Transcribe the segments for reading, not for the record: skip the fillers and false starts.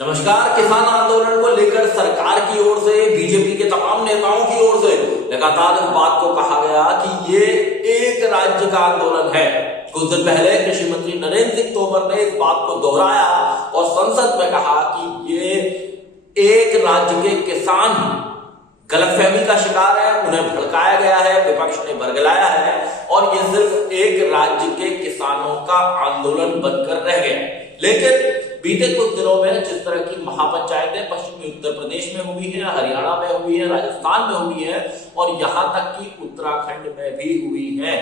नमस्कार। किसान आंदोलन को लेकर सरकार की ओर से, बीजेपी के तमाम नेताओं की ओर से लगातार इस बात को कहा गया कि ये एक राज्य का आंदोलन है। कुछ दिन पहले कृषि मंत्री नरेंद्र सिंह तोमर ने इस बात को दोहराया और संसद में कहा कि ये एक राज्य के किसान गलतफहमी का शिकार है, उन्हें भड़काया गया है, विपक्ष ने बरगलाया है और ये सिर्फ एक राज्य के किसानों का आंदोलन बनकर रह गया। लेकिन बीते कुछ दिनों में जिस तरह की महापंचायतें पश्चिमी उत्तर प्रदेश में हुई है, हरियाणा में हुई है, राजस्थान में हुई है और यहां तक कि उत्तराखंड में भी हुई है,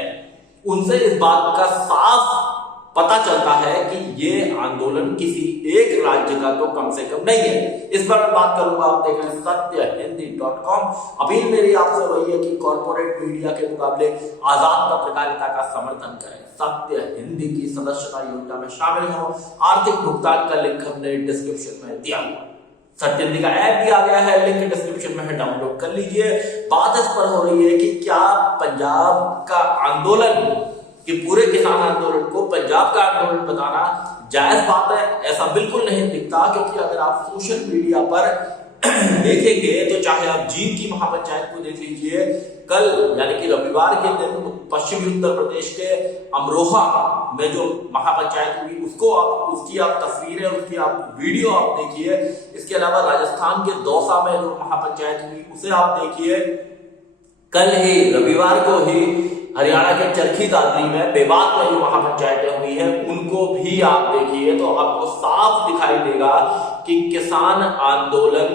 उनसे इस बात का साफ पता चलता है कि ये आंदोलन किसी एक राज्य का तो कम से कम नहीं है। इस पर मैं बात करूंगा। आप देख रहे हैं सत्यहिंदी.com। अपील मेरी आपसे वही है कि कॉर्पोरेट मीडिया के मुकाबले आजाद पत्रकारिता का समर्थन करें, सत्य हिंदी की सदस्यता योजना में शामिल हो। आर्थिक भुगतान का लिंक हमने डिस्क्रिप्शन में दिया हुआ। सत्य हिंदी का ऐप भी आ गया है, लिंक डिस्क्रिप्शन में है, डाउनलोड कर लीजिए। बात इस पर हो रही है कि क्या पंजाब का आंदोलन कि पूरे किसान आंदोलन को पंजाब का आंदोलन बताना जायज बात है? ऐसा बिल्कुल नहीं दिखता, क्योंकि अगर आप सोशल मीडिया पर देखेंगे तो चाहे आप जींद की महापंचायत को देख लीजिए, कल यानी कि रविवार के दिन पश्चिमी उत्तर प्रदेश के अमरोहा में जो महापंचायत हुई उसकी आप तस्वीरें, उसकी आप वीडियो आप देखिए। इसके अलावा राजस्थान के दौसा में जो महापंचायत हुई उसे आप देखिए। कल ही रविवार को ही हरियाणा के चरखी दादरी में बेबाक में जो महापंचायतें हुई है उनको भी आप देखिए, तो आपको साफ दिखाई देगा कि किसान आंदोलन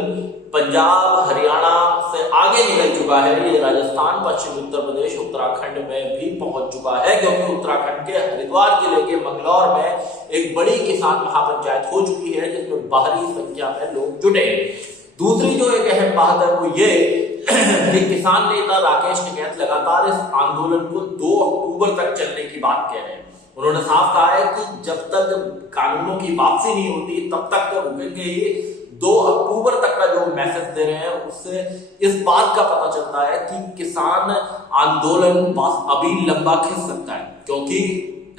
पंजाब हरियाणा से आगे निकल चुका है। ये राजस्थान, पश्चिम उत्तर प्रदेश, उत्तराखंड में भी पहुंच चुका है, क्योंकि उत्तराखंड के हरिद्वार जिले के मंगलौर में एक बड़ी किसान महापंचायत हो चुकी है जिसमें भारी संख्या में लोग जुटे। दूसरी जो एक अहम बात है वो ये कि किसान नेता राकेश टिकैत लगातार इस आंदोलन को 2 अक्टूबर तक चलने की बात कह रहे हैं। उन्होंने साफ कहा है कि जब तक कानूनों की वापसी नहीं होती तब तक तो रुकेंगे ही। 2 अक्टूबर तक का जो मैसेज दे रहे हैं उससे इस बात का पता चलता है कि किसान आंदोलन अभी लंबा खिंच सकता है, क्योंकि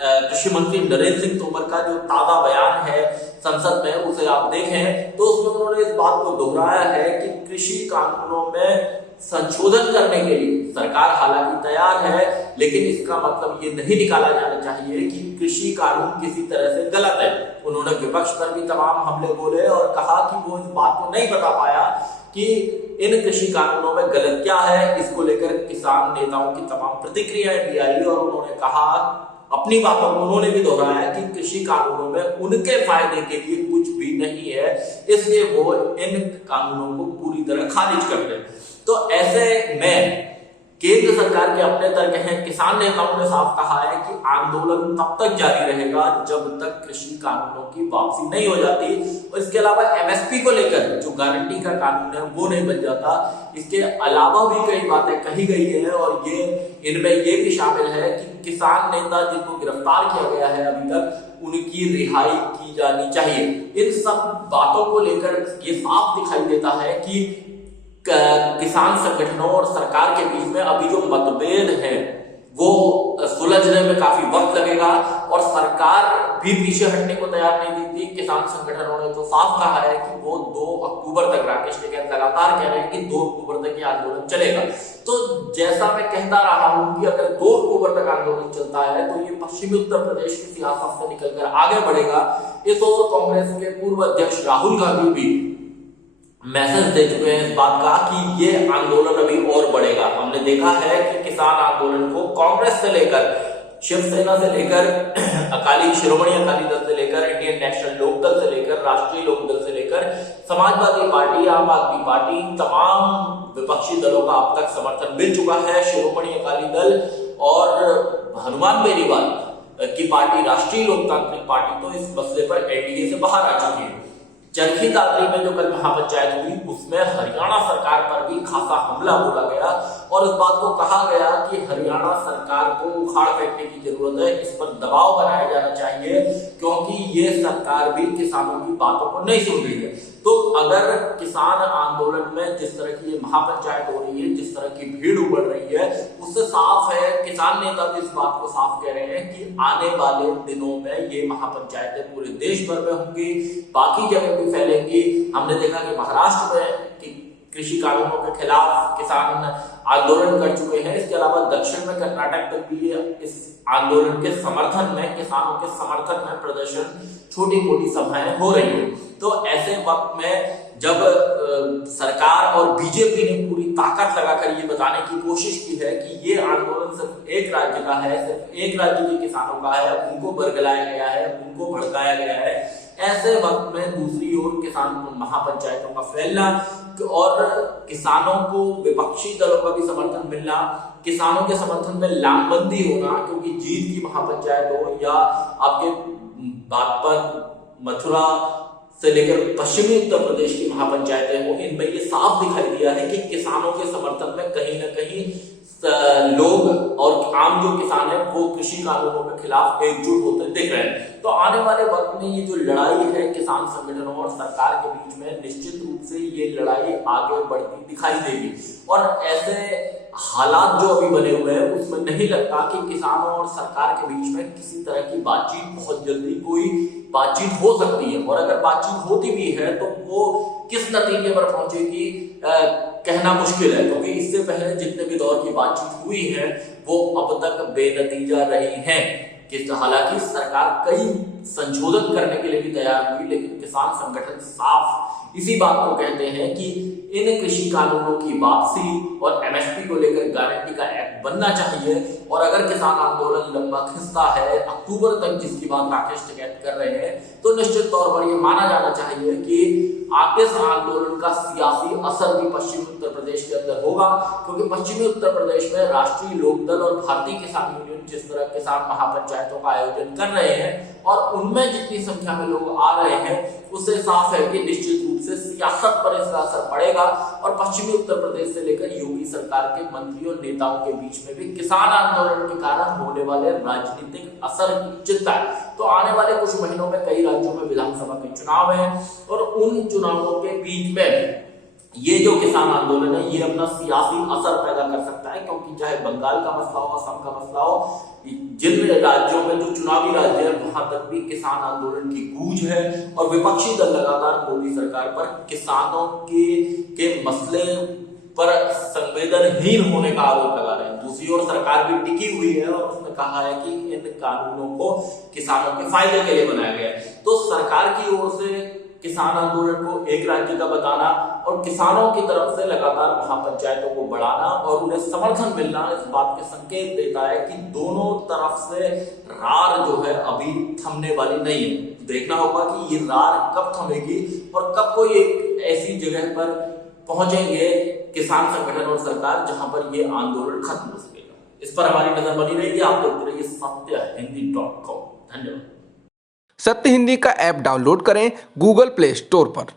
कृषि मंत्री नरेंद्र सिंह तोमर का जो ताजा बयान है संसद में उसे आप देखें तो उसमें उन्होंने इस बात को दोहराया है कि कृषि कानूनों में संशोधन करने के लिए सरकार हालांकि तैयार है, लेकिन इसका मतलब ये नहीं निकाला जाना चाहिए कि कृषि कानून किसी तरह से गलत है। उन्होंने विपक्ष पर भी तमाम हमले बोले और कहा कि वो इस बात को नहीं बता पाया कि इन कृषि कानूनों में गलत क्या है। इसको लेकर किसान नेताओं की तमाम प्रतिक्रियाएं भी आई और उन्होंने कहा, अपनी बातों को उन्होंने भी दोहराया कि कृषि कानूनों में उनके फायदे के लिए कुछ भी नहीं है, इसलिए वो इन कानूनों को पूरी तरह खारिज करते हैं। तो ऐसे में केंद्र सरकार के अपने तर्क हैं। किसान नेताओं ने साफ कहा है कि आंदोलन तब तक जारी रहेगा जब तक कृषि कानूनों की वापसी नहीं हो जाती और इसके अलावा एमएसपी को लेकर जो गारंटी का कानून है वो नहीं बन जाता। इसके अलावा भी कई बातें कही गई है और इनमें ये भी शामिल है कि किसान नेता जिनको गिरफ्तार किया गया है अभी तक उनकी रिहाई की जानी चाहिए। इन सब बातों को लेकर ये साफ दिखाई देता है कि किसान संगठनों और सरकार के बीच में अभी जो मतभेद है वो सुलझने में काफी वक्त लगेगा और सरकार भी पीछे हटने को तैयार नहीं दिखती। किसान संगठनों ने तो साफ कहा है कि वो 2 अक्टूबर तक, राकेश टिकैत लगातार कह रहे हैं कि 2 अक्टूबर तक ये आंदोलन चलेगा। तो जैसा मैं कहता रहा हूं कि अगर 2 अक्टूबर तक आंदोलन चलता है तो ये पश्चिमी उत्तर प्रदेश की सियासत से निकलकर आगे बढ़ेगा। इस ओर कांग्रेस के पूर्व अध्यक्ष राहुल गांधी भी मैसेज दे चुके हैं इस बात का कि ये आंदोलन अभी और बढ़ेगा। हमने देखा है कि किसान आंदोलन को कांग्रेस से लेकर, शिवसेना से लेकर, शिरोमणि अकाली दल से लेकर, इंडियन नेशनल लोकदल से लेकर, राष्ट्रीय लोकदल से लेकर समाजवादी पार्टी, आम आदमी पार्टी, तमाम विपक्षी दलों का अब तक समर्थन मिल चुका है। शिरोमणि अकाली दल और हनुमान बेनीवाल की पार्टी, राष्ट्रीय लोकतांत्रिक पार्टी, तो इस मसले पर एनडीए से बाहर आ चुकी है। चरखी दादरी में जो कल महापंचायत हुई उसमें हरियाणा सरकार पर भी खासा हमला बोला गया और इस बात को कहा गया कि हरियाणा सरकार को उखाड़ फेंकने की जरूरत है, इस पर दबाव बनाया जाना चाहिए क्योंकि ये सरकार भी किसानों की बातों को नहीं सुन रही है। तो अगर किसान आंदोलन में जिस तरह की ये महापंचायत हो रही है, जिस तरह की भीड़ उमड़ रही है, उससे साफ है, किसान नेता भी इस बात को साफ कह रहे हैं कि आने वाले दिनों में ये महापंचायतें पूरे देश भर में होंगी, बाकी जगह भी फैलेंगी। हमने देखा कि महाराष्ट्र में कृषि कानूनों के खिलाफ किसान आंदोलन कर चुके हैं। इसके अलावा दक्षिण में कर्नाटक तक भी इस आंदोलन के समर्थन में, किसानों के समर्थन में प्रदर्शन, छोटी मोटी सभाएं हो रही है। तो ऐसे वक्त में जब सरकार और बीजेपी ने पूरी ताकत लगाकर ये बताने की कोशिश की है कि ये आंदोलन सिर्फ एक राज्य का है, सिर्फ एक राज्य के किसानों का है, उनको बरगलाया गया है, उनको भड़काया गया है, ऐसे वक्त में दूसरी ओर किसान महापंचायतों का फैलना और किसानों को विपक्षी दलों का भी समर्थन मिलना, किसानों के समर्थन में लामबंदी होना, क्योंकि जीत की महापंचायत हो या आपके बागपत, मथुरा से लेकर पश्चिमी उत्तर प्रदेश की महापंचायतें हो, इनमें ये साफ दिखाई दिया है कि किसानों के समर्थन में कहीं ना कहीं लोग और आम जो किसान है वो कृषि कानूनों के खिलाफ एकजुट होते दिख रहे हैं। तो आने वाले वक्त में ये जो लड़ाई है किसान संगठनों और सरकार के बीच में, निश्चित रूप से ये लड़ाई आगे बढ़ती दिखाई देगी। और ऐसे हालात जो अभी बने हुए हैं उसमें नहीं लगता कि किसानों और सरकार के बीच में किसी तरह की बातचीत बहुत जल्दी कोई बातचीत हो सकती है। और अगर बातचीत होती भी है तो वो किस नतीजे पर पहुंचेगी कहना मुश्किल है, क्योंकि इससे पहले जितने भी दौर की बातचीत हुई है वो अब तक बेनतीजा रही हैं। हालांकि सरकार कई संशोधन करने के लिए भी तैयार हुई, लेकिन किसान संगठन साफ इसी बात को कहते हैं कि इन कृषि कानूनों की वापसी और एमएसपी को लेकर गारंटी का एक्ट बनना चाहिए। और अगर किसान आंदोलन लंबा खिंचता है अक्टूबर तक, जिसकी बात राकेश टिकैत कर रहे हैं, तो निश्चित तौर पर यह माना जाना चाहिए कि इस आंदोलन का सियासी असर भी पश्चिमी उत्तर प्रदेश के अंदर होगा, क्योंकि पश्चिमी उत्तर प्रदेश में राष्ट्रीय लोकदल और भारतीय किसान यूनियन जिस तरह किसान महापंचायतों का आयोजन कर रहे हैं और उनमें जितनी संख्या में लोग आ रहे हैं, उससे साफ है कि निश्चित रूप से सियासत पर इसका असर पड़ेगा। और पश्चिमी उत्तर प्रदेश से लेकर योगी सरकार के मंत्रियों और नेताओं के बीच में भी किसान आंदोलन के कारण होने वाले राजनीतिक असर की चिंता है। तो आने वाले कुछ महीनों में कई राज्यों में विधानसभा के चुनाव है और उन चुनावों के बीच में ये जो किसान आंदोलन है ये अपना सियासी असर पैदा कर सकता है, क्योंकि चाहे बंगाल का मसला हो, असम का मसला हो, जिन राज्यों में जो चुनावी राज्य है वहां तक भी किसान आंदोलन की गूंज है। और विपक्षी दल लगातार मोदी सरकार पर किसानों के मसले पर संवेदनहीन होने का आरोप लगा रहे हैं। दूसरी ओर सरकार भी टिकी हुई है और उसने कहा है कि इन कानूनों को किसानों के फायदे के लिए बनाया गया है। तो सरकार की ओर से किसान आंदोलन को एक राज्य का बताना और किसानों की तरफ से लगातार महापंचायतों को बढ़ाना और उन्हें समर्थन मिलना इस बात के संकेत देता है कि दोनों तरफ से रार जो है अभी थमने वाली नहीं है। देखना होगा कि ये रार कब थमेगी और कब कोई एक ऐसी जगह पर पहुंचेंगे किसान संगठन और सरकार जहां पर ये आंदोलन खत्म हो सकेगा। इस पर हमारी नजर बनी रहेगी। आप देखते रहिए सत्यहिंदी.com। धन्यवाद। सत्य हिंदी का ऐप डाउनलोड करें गूगल प्ले स्टोर पर।